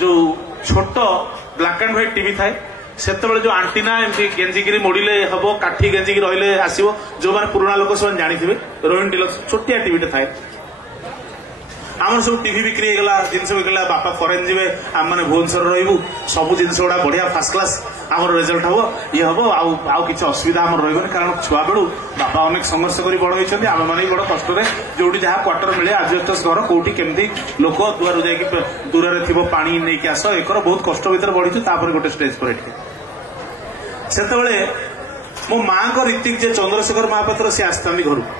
ଯୋଉ ଛୋଟ ବ୍ଲାକ୍ ଆଣ୍ଡ ହ୍ୱାଇଟ୍ ଟିଭି ଥାଏ ସେତେବେଳେ ଯୋଉ ଆଣ୍ଟିନା ଏମିତି ଗେଞ୍ଜିକିରି ମୋଡ଼ିଲେ ହବ କାଠି ଗେଞ୍ଜିକି ରହିଲେ ଆସିବ। ଯୋଉମାନେ ପୁରୁଣା ଲୋକ ସେମାନେ ଜାଣିଥିବେ ରୋହିଣୀ ଡିଲକ୍ସ ଛୋଟିଆ ଟିଭିଟେ ଥାଏ। ଆମର ସବୁ ଟିଭି ବିକ୍ରି ହେଇଗଲା ଜିନିଷ ବିକ୍ରିଲା। ବାପା ଫରେନ୍ ଯିବେ ଆମେ ମାନେ ଭୁବନେଶ୍ୱର ରହିବୁ ସବୁ ଜିନିଷ ଗୁଡା ବଢିଆ ଫାର୍ଷ୍ଟ କ୍ଲାସ ଆମର ରେଜଲ୍ଟ ହବ ଇଏ ହବ ଆଉ କିଛି ଅସୁବିଧା ଆମର ରହିବନି। କାରଣ ଛୁଆ ବେଳୁ ବାପା ଅନେକ ସଂଘର୍ଷ କରି ବଡ ହେଇଛନ୍ତି। ଆମେ ମାନେ ବଡ କଷ୍ଟରେ ଯୋଉଠି ଯାହା କ୍ୱାର୍ଟର ମିଳେ ଆଜବେଷ୍ଟସ ଘର କୋଉଠି କେମିତି ଲୋକ ଦୁଆରୁ ଯାଇକି ଦୂରରେ ଥିବ ପାଣି ନେଇକି ଆସ ଏକର ବହୁତ କଷ୍ଟ ଭିତରେ ବଢିଛୁ। ତାପରେ ଗୋଟେ ଷ୍ଟେଜ ପରେ ଏଠି ସେତେବେଳେ ମୋ ମାଙ୍କ ରୀତିକ ଯେ ଚନ୍ଦ୍ରଶେଖର ମହାପାତ୍ର ସେ ଆସିଥାନ୍ତି ଘରକୁ।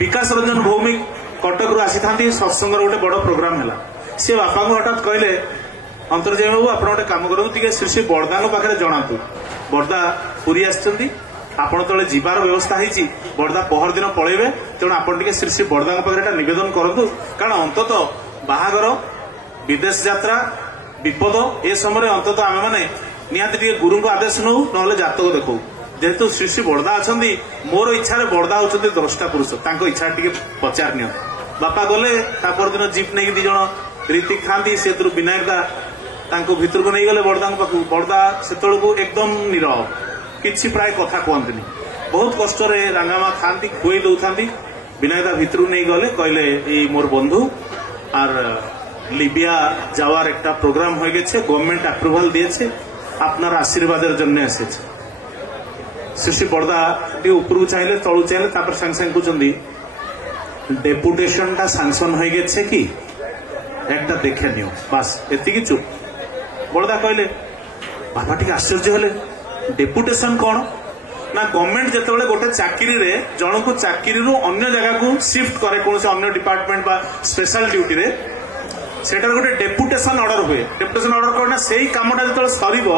ବିକାଶ ରଞ୍ଜନ ଭୌମିକ କଟକରୁ ଆସିଥାନ୍ତି। ସତ୍ସଙ୍ଗର ଗୋଟେ ବଡ ପ୍ରୋଗ୍ରାମ ହେଲା। ସେ ବାପାଙ୍କୁ ହଠାତ୍ କହିଲେ ଅନ୍ତର୍ଯାମୀ ବାବୁ ଆପଣ ଗୋଟେ କାମ କରନ୍ତୁ ଟିକେ ଶ୍ରୀ ଶ୍ରୀ ବଡଦାଙ୍କ ପାଖରେ ଜଣାନ୍ତୁ ବଡଦା ପୁରୀ ଆସିଛନ୍ତି ଆପଣ ତଳେ ଯିବାର ବ୍ୟବସ୍ଥା ହେଇଛି ବଡଦା ପହର ଦିନ ପଳେଇବେ ତେଣୁ ଆପଣ ଟିକେ ଶ୍ରୀ ଶ୍ରୀ ବଡଦାଙ୍କ ପାଖରେ ଏଟା ନିବେଦନ କରନ୍ତୁ। କାରଣ ଅନ୍ତତଃ ବାହାଘର ବିଦେଶ ଯାତ୍ରା ବିପଦ ଏ ସମୟରେ ଅନ୍ତତଃ ଆମେ ମାନେ ନିହାତି ଟିକେ ଗୁରୁଙ୍କ ଆଦେଶ ନଉ ନହେଲେ ଜାତକ ଦେଖୁ। ଯେହେତୁ ଶ୍ରୀ ଶ୍ରୀ ବଡଦା ଅଛନ୍ତି ମୋର ଇଚ୍ଛାରେ ବଡଦା ହଉଛନ୍ତି ଦ୍ରଷ୍ଟା ପୁରୁଷ ତାଙ୍କ ଇଚ୍ଛା ଟିକେ ପଚାରି ନିଅନ୍ତୁ। ବାପା ଗଲେ ତା ପରଦିନ ଜିପ୍ ନେଇକି 2 ଜଣ ରୀତିକ ଥାନ୍ତି ସେଥିରୁ ବିନାୟକ ଦା ତାଙ୍କୁ ଭିତରକୁ ନେଇଗଲେ ବଡଦାଙ୍କ ପାଖକୁ। ବଡଦା ସେତେବେଳକୁ ଏକଦମ ନିରବ କିଛି ପ୍ରାୟ କଥା କୁହନ୍ତିନି। ବହୁତ କଷ୍ଟରେ ରାଙ୍ଗାମା ଖାଆନ୍ତି ଖୁଏଇ ଦଉଥାନ୍ତି। বিনায়ক দা ভিতরু নিয়ে গেলে কইলে এই মোর বন্ধু আর লিবিয়া যাওয়ার একটা প্রোগ্রাম হয়ে গেছে গভর্নমেন্ট অ্যাপ্রুভাল দিয়েছে আপনার আশীর্বাদের জন্য এসেছে শ্রী বড়দা টিকে উপরকু চাইলে তলু চাইলে তারপর সাংে সাংে কুচন্দি ডেপুটেশনটা স্যাংশন হয়ে গেছে কি একটা দেখে নিও বাস এতিকি চুপ বড়দা কইলে বাবা টিকে আশ্চর্য হলে ডেপুটেশন কোন না গভর্নমেন্ট যেতবে গোটে চাকরি রে জনকু চাকরি অন্য জায়গাକୁ শিফট করে কোনসি অন্য ডিপার্টমেন্ট বা স্পেশাল ডিউটি রে সেটার গোটে ডেপুটেশন অর্ডর হুয়ে ডেপুটেশন অর্ডর করে না সেই কামটা যেতবে সরিব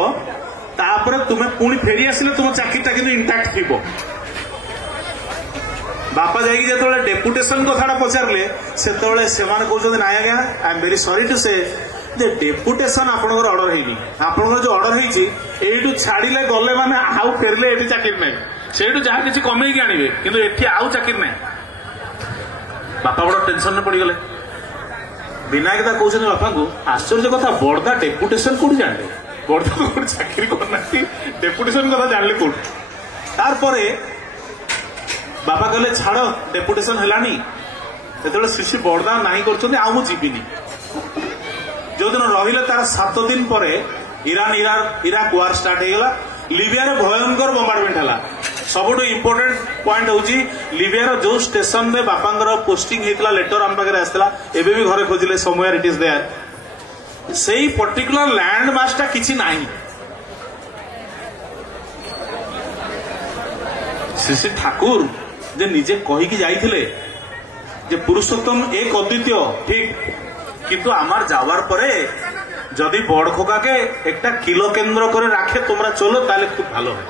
তারপরে তুমি পুনি ফেরি আসলে তোমার চাকরিটা কিন্তু ইন্টাক্ট থিব বাপা যাইকি যেতবে ডেপুটেশন কথাটা পচারলে সেতবে সেমানে কହୁଛନ୍ତି না আজ্ঞা I am very sorry to say যে ডেপুটেশন আপনার অর্ডর হয়নি আপনার যে অর্ডর হয়েছি এইটু ছাড়িলে গলে মানে আউ ফেরলে এটি চাকরি নাই সেইটু যা কিছু কমেইকি আনবে কিন্তু এটি আউ চাকরি নাই বাপা বড় টেনশন পড়িগলে বিনায়ক দা কହୁଛନ୍ତି বাপাଙ୍କୁ আশ্চর্য কথা বড়দা ডেপুটেশন কোটি জানলে বড়দা তো কোটি চাকরি করনা ডেপুটেশন কথা জানলে কোটি তারপরে বাপা কলে ছাড় ডেপুটেশন হেলানি যেতবে শ্রী শ্রী বড়দা নাই করছেন আউ মু ଯିବିନି जोदिन रहिले तार 7 दिन पर इराक वार स्टार्ट हो गला लिबिया रे भयंकर बम्बार्डमेंट हला सबुठ इम्पोर्टेंट पॉइंट होची लिबियार जो स्टेशन रे बापांगर पोस्टिंग हेतला लेटर हम पाखे आसला एबे भी घरे खोजिले समवेयर इट इज देयर सेही पर्टिकुलर लैंड मासटा किछि नाही श्री ठाकुर जे निजे कही कि जाइथिले जे पुरुषोत्तम एक अद्वितीय ठीक किंतु आमार जावार परे जदि बड़ खोका के एकटा किलो केंद्र करे राखे तोमरा चलो ताले खूब भालो है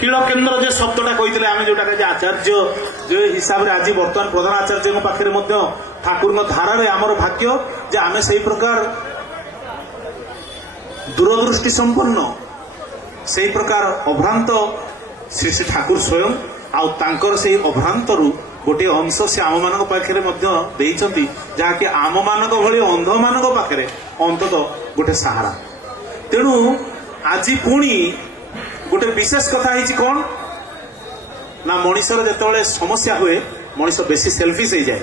किलो केंद्र जे शब्दटा कहिथिले आमे जोटा के आचार्य जे हिसाब रे आज वर्तमान प्रधान आचार्य पाखरे मध्य ठाकुर धारा रे आमर भाग्य जे आमे सेही प्रकार दूरदृष्टि संपन्न सेही प्रकार अभ्रांत श्री श्री ठाकुर स्वयं आउ तांकर सेही अभ्रांत रु गोटे अंश से आम मान पाखे जहाँकि आम मान भली अंध मान पाखे अंतत गोटे सहारा तेणु आज पुणी गोटे विशेष कथा है कौन ना मनीषर जिते समस्या हुए मनीष बेसी सेल्फिश हो जाए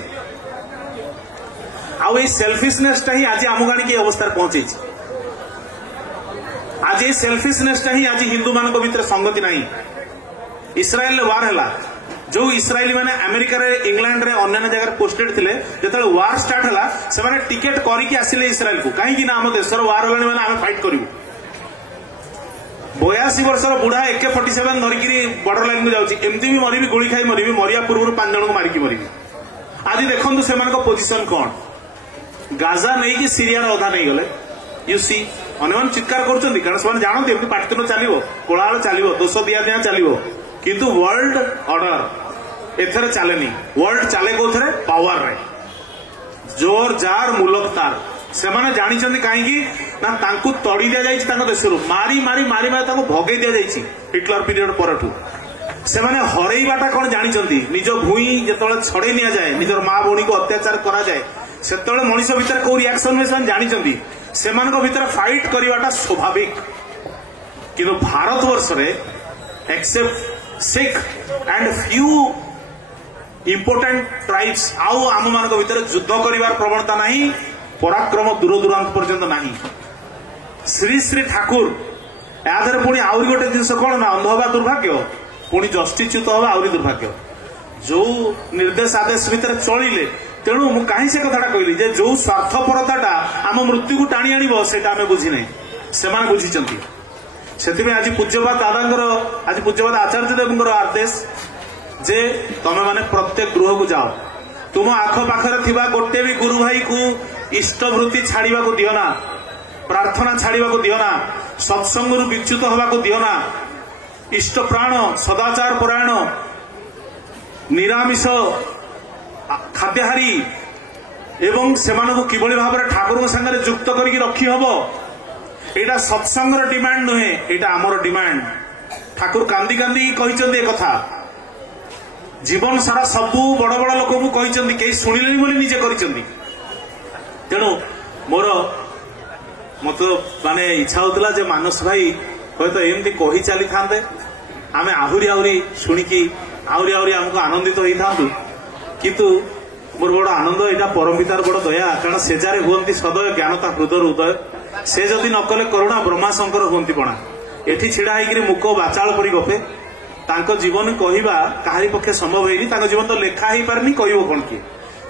आउ सेल्फिशनेसटा ही आज आम गाड़ी अवस्था पहुंचे आज ये सेल्फिशनेसटा ही आज हिंदू मान भीतर संगति नहीं इस्राएल वार है जो इस्राएली माने अमेरिका रे इंग्लैंड रे अन्य जगह पोस्टेड थिले जेतले वार स्टार्ट हला से माने टिकेट करिकि आसिले इस्राएल को काहे कि ना हम देशर वार हलानी माने हम फाइट करिवु 82 वर्षर बुढ़ा AK-47 धरिकी बॉर्डर लाइन में जाउची एमती भी मरिबी गोली खाई मरिबी मरिया पूर्व 5 जन को मारिकी मरिबी आज देखंतु सेमान को पोजीशन कोन गाजा नहीं कि सीरिया रे अधा नहीं गले यू सी अन्यमान चित्कार करछन्ती कारण से जानते एमती पार्टीनो चलिवो कोलाहल चलिवो दोष दिया दिया चलिवो किंतु वर्ल्ड ऑर्डर एथरे चलेनी वर्ल्ड चले कोथरे पावर रे जोर जार मुलक तार से माने जानी चंदी काहेकि ना तांकु तड़ी दिया जाइछि तांको देशरु मारी मारी मारी मारी तांको भगेई दिया जाइछि हिटलर पीरियड परठु से माने हरैबाटा कोन जानी चंदी निज भूई जेतळे छड़े निया जाए निजर मां भौणी को अत्याचार करा जाए सेतळे मनुष्य भीतर को रिएक्शन में से जानी चंदी सेमानको भीतर फाइट करिवाटा स्वाभाविक किंतु भारत वर्ष रे except Sikh and few important tribes आउ आम मान भीतर युद्ध करिवार प्रवणता नहीं पराक्रम दूर दूरांत पर्यंत नहीं श्री श्री ठाकुर यादर पुणी आउरी गोटे जिनस कौन ना अंध हवा दुर्भाग्य पुणी जस्टिच्युत हवा आउरी दुर्भाग्य जो निर्देश आदेश भीतर चलिले तेणु मु कहीं से कथाटा कहली जे जो स्वार्थपरताटा आम मृत्यु को टाणी आनिबो सेटा आमे बुझी नै सेमान बुझिचंती सेति में आज पूज्यपाद दादांगर आज पूज्यपाद आचार्य देवंगर आदेश जे तमे माने प्रत्येक गृह को जाओ तुम आख पाखरे थिबा गोटे भी गुरु भाई को इष्टवृत्ति छाड़िबा को दियो ना प्रार्थना छाड़िबा को दियो ना सत्संग रु विच्युत होबा को दियो ना इष्ट प्राण सदाचार परायण निरामिष खाद्यहारी एवं सेमानकु किभली भाबरे ठाकुर संगे युक्त करिक रखी हबो एटा सत्संगर डिमांड नुहे एटा आमर डिमांड ठाकुर कांदी कांदी कहिचंदी ए कथा जीवन सारा सबू बड़ बड़ लोक को कहिचंदी केही सुनिलेनी बोली निजे करिचंदी तेणु मोर मत माने इच्छा होतला जे मानस भाई हयतो एमती कहि चली थांते आमे आहुरी आहुरी सुनिकी आहुरी आहुरी हमको आनंदित होई थांतु किंतु मोर बड़ आनंद एटा परम पितार बड़ दया कारण सेजारे हुंती सदय ज्ञानता हृदय उदय से जदि नकले करुणा ब्रह्मा शंकर हुंती पणा एठी छिड़ा होइकरी मुख बाचाल परी गपे तांको जीवन कहिबा काहारी पक्षे संभव हेनी तांको जीवन तो लेखा ही पारनी कहिबो कोन की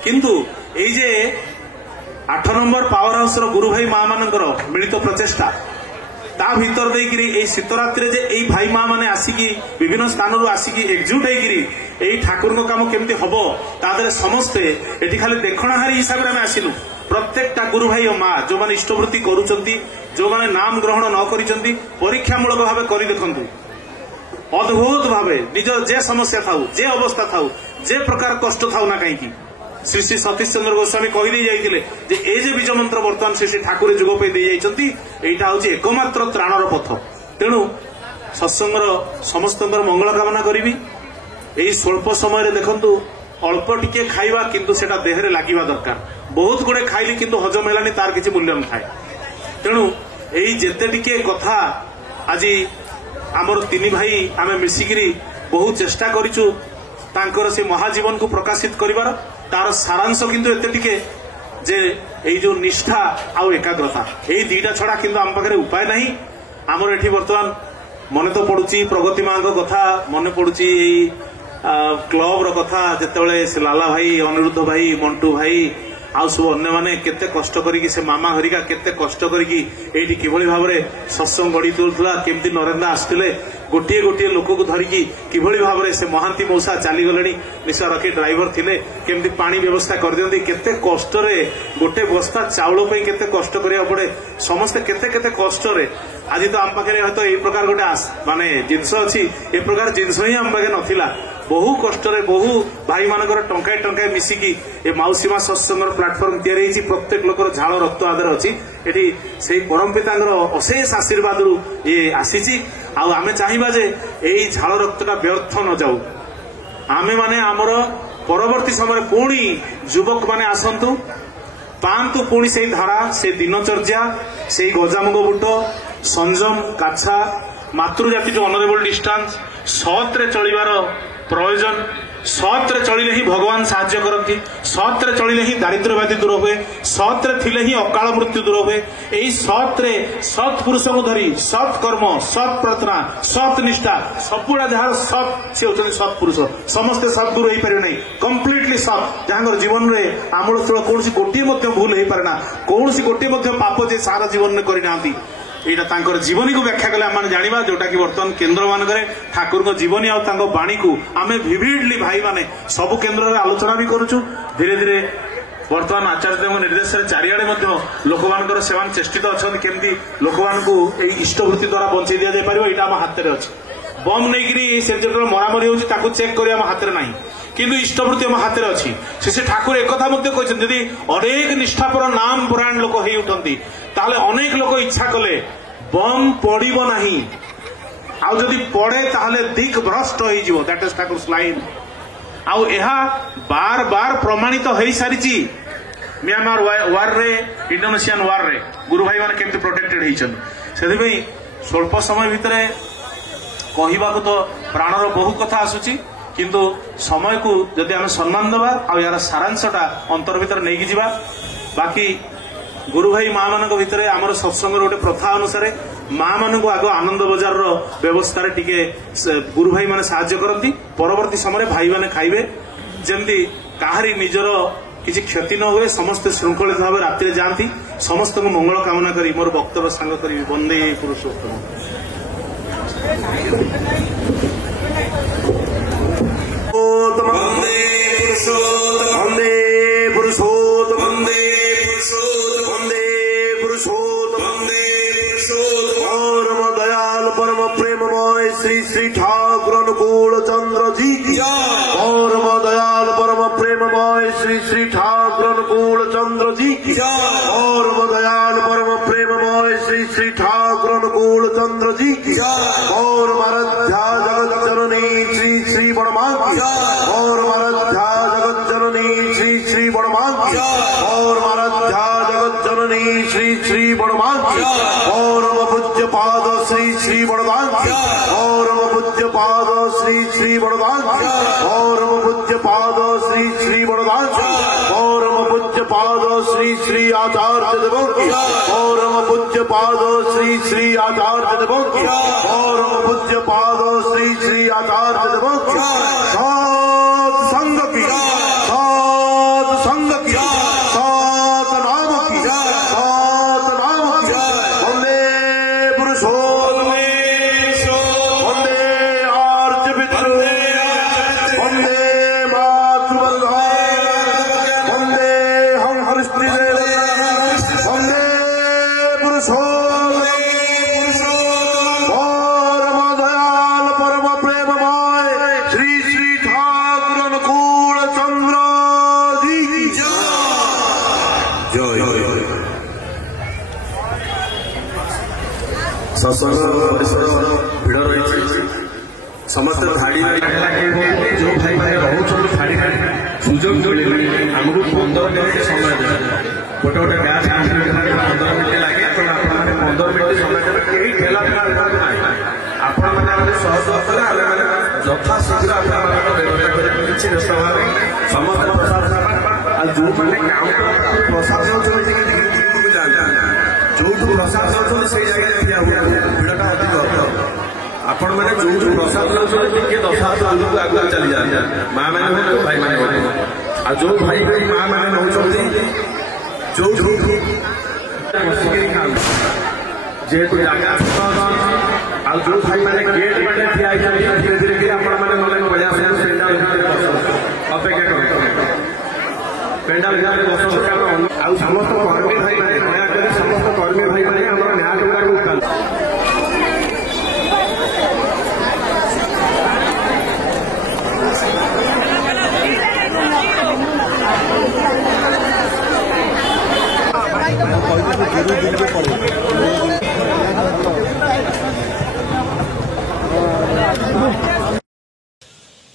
किंतु एई जे 8 नंबर पावर हाउस रो गुरु भाई मां मानकर मिलित प्रचेष्टा ता भीतर देकिरी एई शीतरात्रि जे एई भाई मां माने आसिकी विभिन्न स्थान रु आसिकी एकजुट हेकिरी एई ठाकुर को काम केमती हबो तादरे समस्ते एठी खाली देखणाहारी हिसाब रे हम आसिलु प्रत्येकटा गुरु भाई और मां जो माने इष्टवृत्ति करूचंती जो माने नाम ग्रहण न करिचंती परीक्षामूलक भावे करि देखंतु अद्भुत भावे निज जे समस्या थाउ जे अवस्था थाउ जे प्रकार कष्ट थाउ ना कहीं श्री श्री सतीश चंद्र गोस्वामी कही जाइए जे ए जे बीज मंत्र बर्तमान श्री श्री ठाकुर जुग पे दे जाइछंती एटा होची एकमात्र त्राणर पथ तेणु सत्संगर समस्त मंगल कामना करी एई स्वल्प समय देखंतु अल्प टिके खाइबा किंतु सेटा देहरे लागिबा दरकार बहुत गुड़े खाइली किंतु हजम हेलानी तार किछि मूल्य न थाए तेणु एई जेते टिके कथा आज आमर तीन भाई आमे मिसिकिरी बहुत चेष्टा करिछु तांकर से महाजीवन को प्रकाशित करिवार तार सारांश किंतु एते टिके जे एई जो निष्ठा आउ एकाग्रता एई दीटा छड़ा किंतु आम पाखरे उपाय नहीं आमर एठी वर्तमान मन तो पड़ुची प्रगति माँ कथा मन पड़ुची क्लब कथा जिते से लाला भाई अनिरुद्ध भाई मंटू भाई आउ सब अन्य माने केते कष्ट करिकी से मामा हरिका केते कष्ट करिकी एठी किभଳି भाबरे सत्संग गढ़ी तुलुला केमती नरेंद्र आसथिले गोटे गोटे लोक को धरिकी किभଳି भाबरे से महांती मौसा चली गलेनी निशा रखी ड्राइवर थिले केमती पानी व्यवस्था कर दियंती केते कष्ट रे गोटे बस्ता चाउल पे केते कष्ट करिया पड़े समस्त केते केते कष्ट रे आज तो आम पाखे हयतो ए प्रकार गोटे माने जिनस अछि ए प्रकार जिनस ही आम पाखे नथिला बहु कष्ट रे बहु भाई मानकर टंकाए टंकाए मिसिकी ए मौसीमा सत्संग प्लाटफर्म तैयारी प्रत्येक लोकर झाल रक्त आदर अच्छी एटी से परम पितांकर अशेष आशीर्वाद ये आसी आम चाहिए जे यही झाल रक्तटा व्यर्थ न जाऊ आमे माने आमर परवर्ती समय पुणी युवक माने आसंतु पांतु पुणी से धारा से दिनचर्या से गजामुग बुट संयम काछा मातृजाति जो ऑनरेबल डिस्टेंस सत्रे चलिबार प्रयोजन सत्रे चलिले ही भगवान साहाय्य करती सत्रे चलिले ही दारिद्र्य व्याधि दूर हुए सत्रे थिले ही अकाल मृत्यु दूर हुए यही सत्रे सत् पुरुष को धरी सत् कर्म सत् प्रार्थना सत् निष्ठा सबुड़ा जहाँ सत् से होती सत् पुरुष समस्ते सद्गुरु हो पारे नहीं कम्प्लीटली सत् जहाँ जीवन में आमूल कौन गोटे भूल हो पारे ना कौन गोटे पाप जे सारा जीवन में करना यहाँ जीवनी को व्याख्या कले आम जाना जोटा कि बर्तमान केन्द्र मानक ठाकुर जीवनी आणी को आम विविडली भाई माने सबु केन्द्र में आलोचना भी करुचु धीरे धीरे बर्तमान आचार्य देव निर्देश चारिआडे लोक मान से चेष्टित अच्छा केमती लोक मान इष्टवृत्ति द्वारा बंचाई दि जापर यहाँ आम हाथ में अच्छे बम नहीं से जो मरामरी हो चेक कर हाथ में ना किंतु इष्टवृत्ति आम हाथ में अच्छी से ठाकुर एक कहते अनेक निष्ठापर नाम पुराण लोक हो उठती ताले अनेक लोक इच्छा कले बम पड़ो ना आउ जदि पड़े ताहले दिक भ्रष्ट हो दैट इज ठाकुर लाइन आउ यह बार बार प्रमाणित हो सारी म्यांमार वार रे इंडोनेशियन वार रे गुरु भाई माने केमती प्रोटेक्टेड होइछन से स्वल्प समय भितर कहवा तो प्राणर बहु कथा आसुची किंतु समय को जदि आम सम्मान दबा आ यार सारांशटा अंतर भीतर नहीं जिबा बाकी गुरु भाई माँ मान भितर आमर सत्संग गोटे प्रथा अनुसार माँ मान आग आनंद बजार व्यवस्था टिके गुरु भाई माने साहाय्य करती परवर्ती समय भाई माने खाइबे जमती काहारी निजर किसी क्षति न हुए समस्त श्रृंखलित भाव राति जाती समस्त को मंगल कामना करी मोर वक्तव्य सांग करी वंदे पुरुषोत्तम वंदे पुरुषोत्तम वंदे पुरुषोत्तम वंदे पुरुषोत्तम वंदे पुरुषोत्तम वंदे पुरुषोत्तम परम दयाल परम प्रेममय श्री श्री ठाकुर अनुकूल चंद्र जी की परम दयाल परम प्रेममय श्री श्री ठाकुर अनुकूल चंद्र जी की परम दयाल परम प्रेममय श्री श्री ठाकुर अनुकूल चंद्र जी की और आराध्या जगत जननी श्री श्री बड़मान की और आराध्या जगत जननी श्री श्री बड़मान की और आराध्या जगत जननी श्री श्री बड़मान की और पूज्य पाद श्री श्री बड़मान की और पूज्य पाद श्री श्री बड़मान की और पूज्य पाद श्री श्री बड़मान की और पूज्य पाद श्री श्री आचार्य देवों की और पूज्य पाद श्री श्री आचार्य देवों की और पूज्य पाद श्री श्री आचार्य देवों की सात संग की सात संग की सात नाम की सात नाम की वंदे पुरुषोत्तम वंदे आर्य विद्रु वंदे मातृवल्लभ वंदे हम हरिश्चंद्र वंदे पुरुषोत्तम परम दयाल परम प्रेममय श्री श्री ठाकुर अनुकूल चंद्र जी की जय जय सत्संग परिसर भिड़ रही समस्त धाड़ी जो भाई भाई रोच धाड़ी सुजोग मिले आमको 15 मिनट समय दे गोटे गोटे गैस 15 मिनट लगे तो आप 15 मिनट समय देवे कई ठेला आपण मैंने सहयोग कले यथा शीघ्र व्यवस्था किसी व्यस्त भाव समस्त प्रशासन जो मैंने काम प्रशासन जो प्रशासन से जगह ठिया हुआ भिड़टा अधिक आपण मैंने जो प्रसाद लाउछन टिके 10 हाथ आगु आगु चली जाते मां माने हो भाई माने हो आ जो भाई भाई मां माने होछथि जो जेतु जागा आ जो भाई माने गेट बाटे ठिया धीरे धीरे कि आपण माने गले बढ़िया से पेंडाल अपेक्षा करो पेंडाल घरे बसो आ समस्त कर्मी भाई माने नया करे समस्त कर्मी भाई माने हमर न्याय करबार को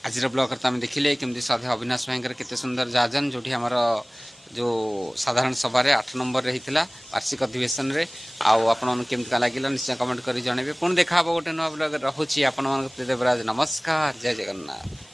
आज ब्लॉग करता आम देखिले केमती साधा अविनाश भाई केते सुंदर जाजन जो आमर जो साधारण सभा 8 नंबर रे हितला वार्षिक अधिवेशन रे आपण केमती लगे निश्चय कमेंट कर जनइबे पुणी देखा गोटे नुआ ब्लॉग रहुची आपण देवराज नमस्कार जय जगन्नाथ।